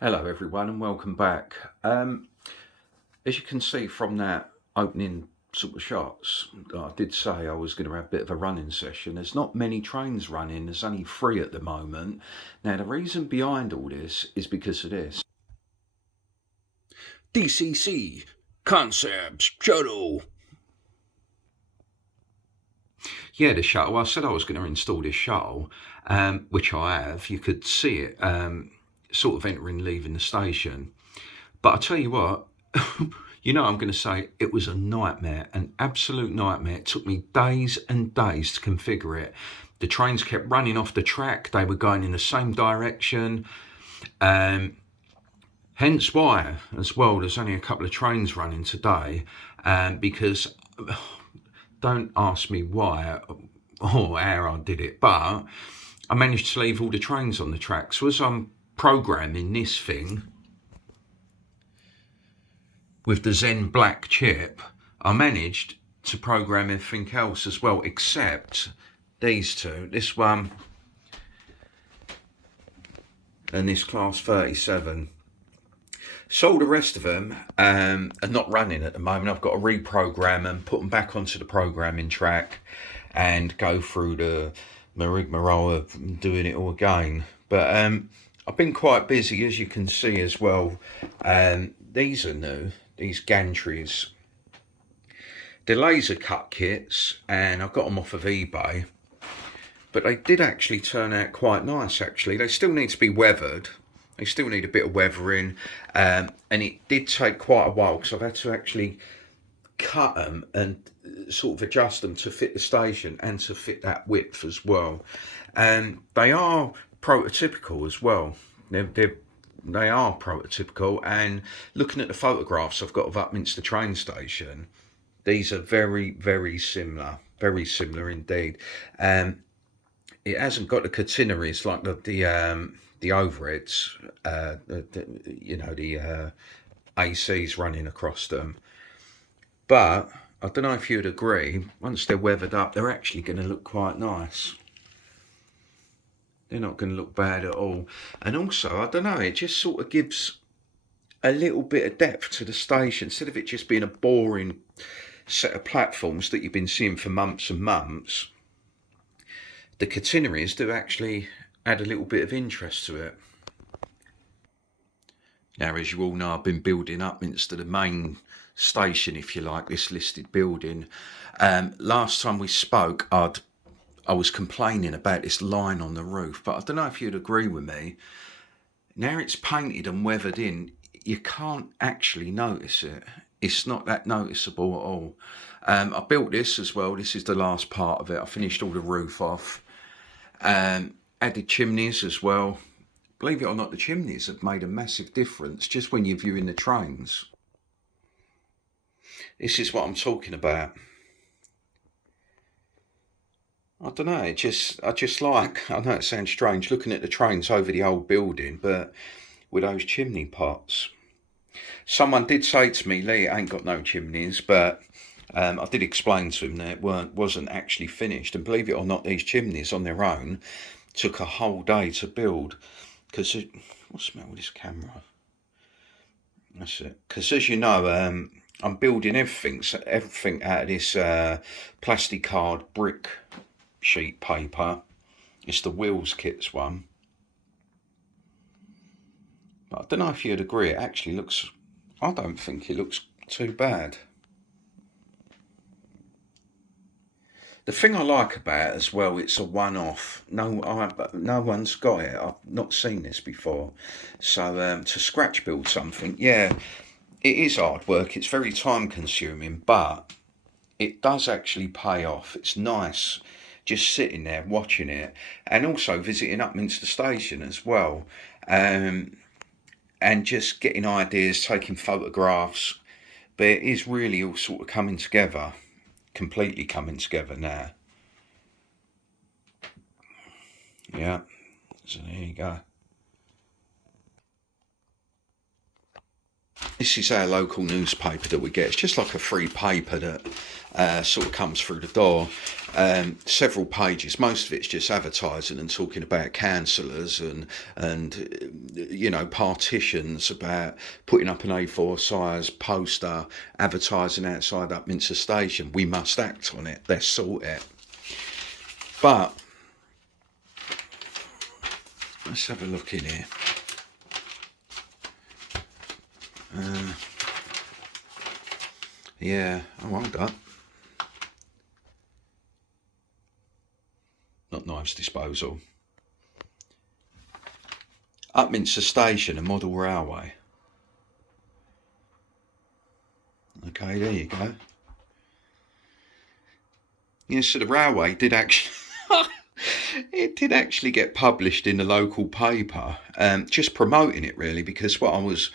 Hello everyone and welcome back. As you can see from that opening sort of shots, I did say I was going to have a bit of a running session. There's not many trains running, there's only 3 at the moment. Now the reason behind all this is because of this. DCC Concepts Shuttle. Yeah, the shuttle. I said I was going to install this shuttle, which I have. You could see it sort of entering, leaving the station. But I tell you what, I'm going to say it was a nightmare, an absolute nightmare. It took me days and days to configure it. The trains kept running off the track. They were going in the same direction. Hence why, as well, there's only a couple of trains running today, because don't ask me why or how I did it, but I managed to leave all the trains on the track. So as I'm programming this thing with the Zen Black chip, I managed to program everything else as well, except these two, this one and this class 37. So all the rest of them are not running at the moment. I've got to reprogram them, put them back onto the programming track and go through the rigmarole of doing it all again. But I've been quite busy, as you can see as well. These are new, these gantries. They're laser cut kits and I got them off of eBay. But they did actually turn out quite nice actually. They still need to be weathered. They still need a bit of weathering, and it did take quite a while because I've had to actually cut them and sort of adjust them to fit the station and to fit that width as well. And they are prototypical as well. They are prototypical, and looking at the photographs I've got of Upminster train station, these are very, very similar indeed. It hasn't got the catenaries like the overheads, the ACs running across them. But I don't know if you'd agree, once they're weathered up, they're actually going to look quite nice. They're not going to look bad at all. And also, I don't know, it just sort of gives a little bit of depth to the station, instead of it just being a boring set of platforms that you've been seeing for months and months. The catenaries do actually add a little bit of interest to it. Now, as you all know, I've been building Upminster, the main station, if you like, this listed building. Last time we spoke, I was complaining about this line on the roof, but I don't know if you'd agree with me. Now it's painted and weathered in, you can't actually notice it. It's not that noticeable at all. I built this as well. This is the last part of it. I finished all the roof off. Added chimneys as well. Believe it or not, the chimneys have made a massive difference just when you're viewing the trains. This is what I'm talking about. I don't know, I just like, I know it sounds strange looking at the trains over the old building, but with those chimney pots. Someone did say to me, Lee, it ain't got no chimneys, but I did explain to him that it wasn't actually finished. And believe it or not, these chimneys on their own took a whole day to build. Because, what's the matter with this camera? That's it. Because as you know, I'm building everything out of this plasticard brick sheet paper. It's the wheels kits one. But I don't know if you'd agree, it actually looks, I don't think it looks too bad. The thing I like about it as well, it's a one-off. No one's got it. I've not seen this before. So to scratch build something, yeah, it is hard work. It's very time consuming, but it does actually pay off. It's nice just sitting there watching it, and also visiting Upminster Station as well, and just getting ideas, taking photographs. But it is really all sort of coming together, completely coming together now. Yeah, so there you go. This is our local newspaper that we get. It's just like a free paper that sort of comes through the door. Several pages. Most of it's just advertising and talking about councillors and you know, partitions, about putting up an A4 size poster advertising outside Upminster station. We must act on it. Let's sort it. But let's have a look in here. Yeah, oh, hold up. Not knives disposal. Upminster Station, a model railway. Okay, there you go. Yeah, so the railway did actually... it did actually get published in the local paper, just promoting it really, because what I was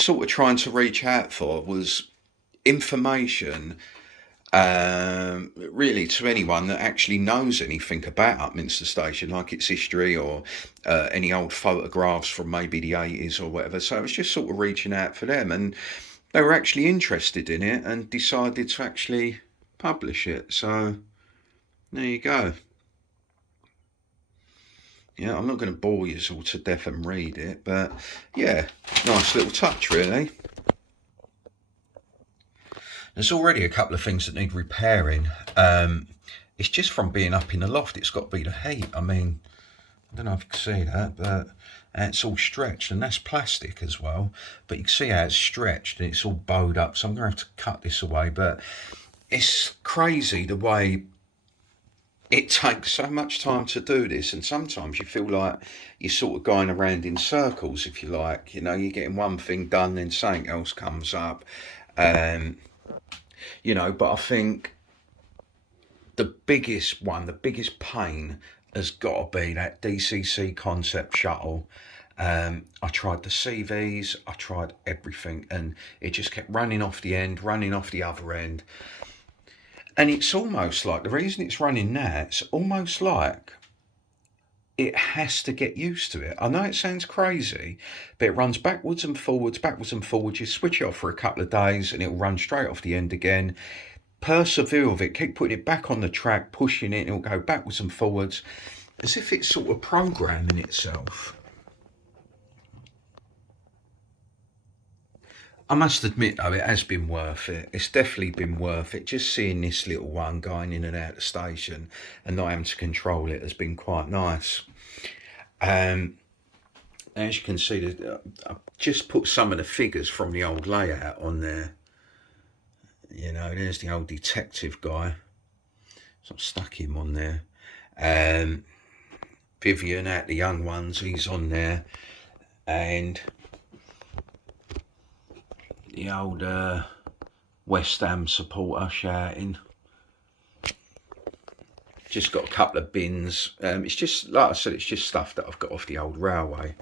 sort of trying to reach out for was information, really, to anyone that actually knows anything about Upminster Station, like its history or any old photographs from maybe the 80s or whatever. So I was just sort of reaching out for them, and they were actually interested in it and decided to actually publish it. So there you go. Yeah, I'm not going to bore you all to death and read it, but yeah, nice little touch really. There's already a couple of things that need repairing. It's just from being up in the loft. It's got to be the heat. I mean, I don't know if you can see that, but it's all stretched, and that's plastic as well. But you can see how it's stretched and it's all bowed up. So I'm going to have to cut this away. But it's crazy the way it takes so much time to do this, and sometimes you feel like you're sort of going around in circles, if you like. You know, you're getting one thing done, then something else comes up. You know, but I think the biggest pain has got to be that DCC concept shuttle. I tried the CVs, I tried everything, and it just kept running off the end, running off the other end. And it's almost like, the reason it's running now, it's almost like it has to get used to it. I know it sounds crazy, but it runs backwards and forwards, backwards and forwards. You switch it off for a couple of days and it'll run straight off the end again. Persevere with it, keep putting it back on the track, pushing it, and it'll go backwards and forwards, as if it's sort of programming itself. I must admit though, it has been worth it. It's definitely been worth it. Just seeing this little one going in and out of the station and not having to control it has been quite nice. As you can see, I've just put some of the figures from the old layout on there. You know, there's the old detective guy. So I've stuck him on there. Vivian out the young ones, he's on there. And the old West Ham supporter shouting. Just got a couple of bins. It's just, like I said, it's just stuff that I've got off the old railway.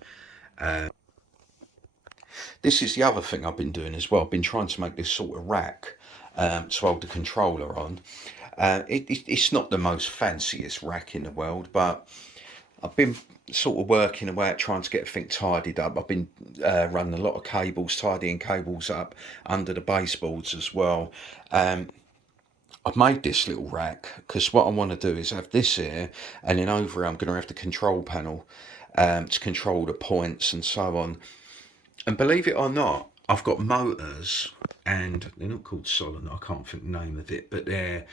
This is the other thing I've been doing as well. I've been trying to make this sort of rack to hold the controller on. It's not the most fanciest rack in the world, but I've been sort of working away at trying to get everything tidied up. I've been running a lot of cables, tidying cables up under the baseboards as well. I've made this little rack because what I want to do is have this here, and then over here I'm going to have the control panel to control the points and so on. And believe it or not, I've got motors, and they're not called solenoid, I can't think the name of it, but they're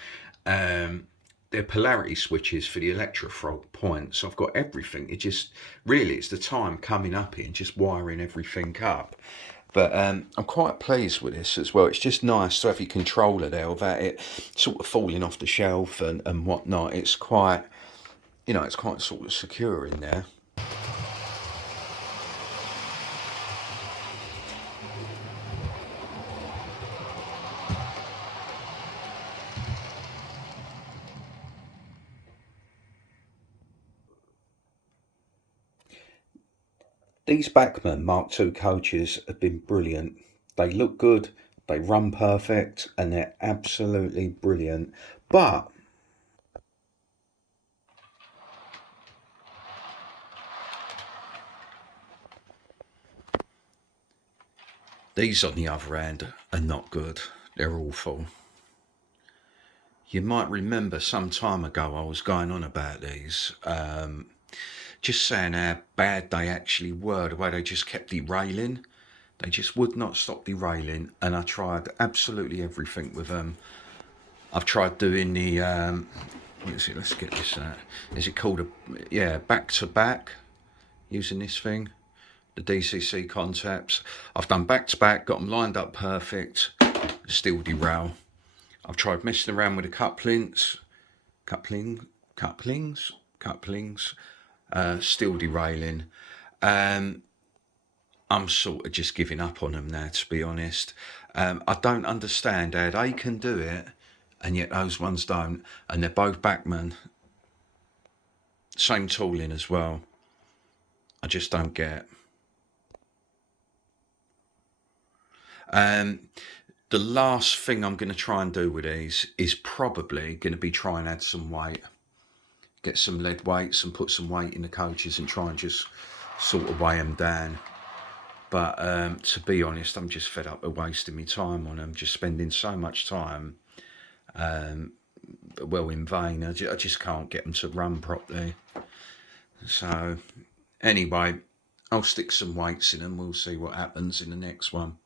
polarity switches for the electrofrog points. I've got everything. It just, really, it's the time coming up here and just wiring everything up. But I'm quite pleased with this as well. It's just nice to have your controller there without it sort of falling off the shelf and whatnot. It's quite, you know, it's quite sort of secure in there. These Bachmann Mark II coaches have been brilliant. They look good, they run perfect, and they're absolutely brilliant. But These, on the other hand, are not good. They're awful. You might remember some time ago I was going on about these, just saying how bad they actually were, the way they just kept derailing. They just would not stop derailing, and I tried absolutely everything with them. I've tried doing the, what is it, let's get this out. Is it called back to back, using this thing, the DCC contacts. I've done back to back, got them lined up perfect, still derail. I've tried messing around with the couplings, still derailing. I'm sort of just giving up on them now, to be honest. I don't understand how they can do it and yet those ones don't, and they're both Bachmann, same tooling as well. I just don't get. The last thing I'm going to try and do with these is probably going to be try and add some weight, get some lead weights and put some weight in the coaches and try and just sort of weigh them down. But to be honest, I'm just fed up with wasting my time on them, just spending so much time, well, in vain. I just can't get them to run properly. So anyway, I'll stick some weights in them. We'll see what happens in the next one.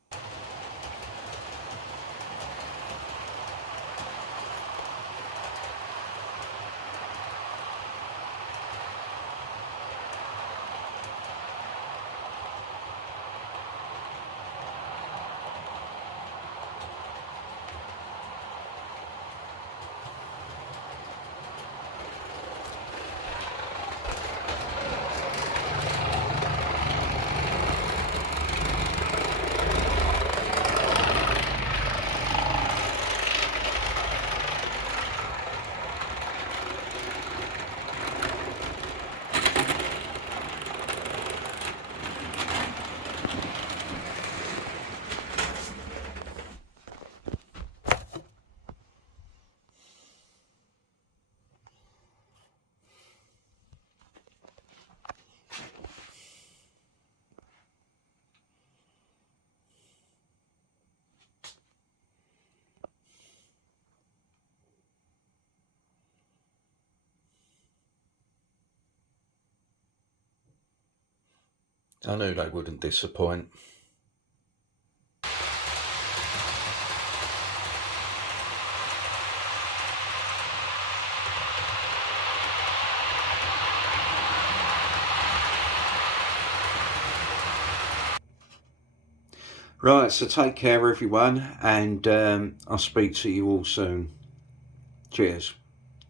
I knew they wouldn't disappoint. Right, so take care everyone, and I'll speak to you all soon. Cheers.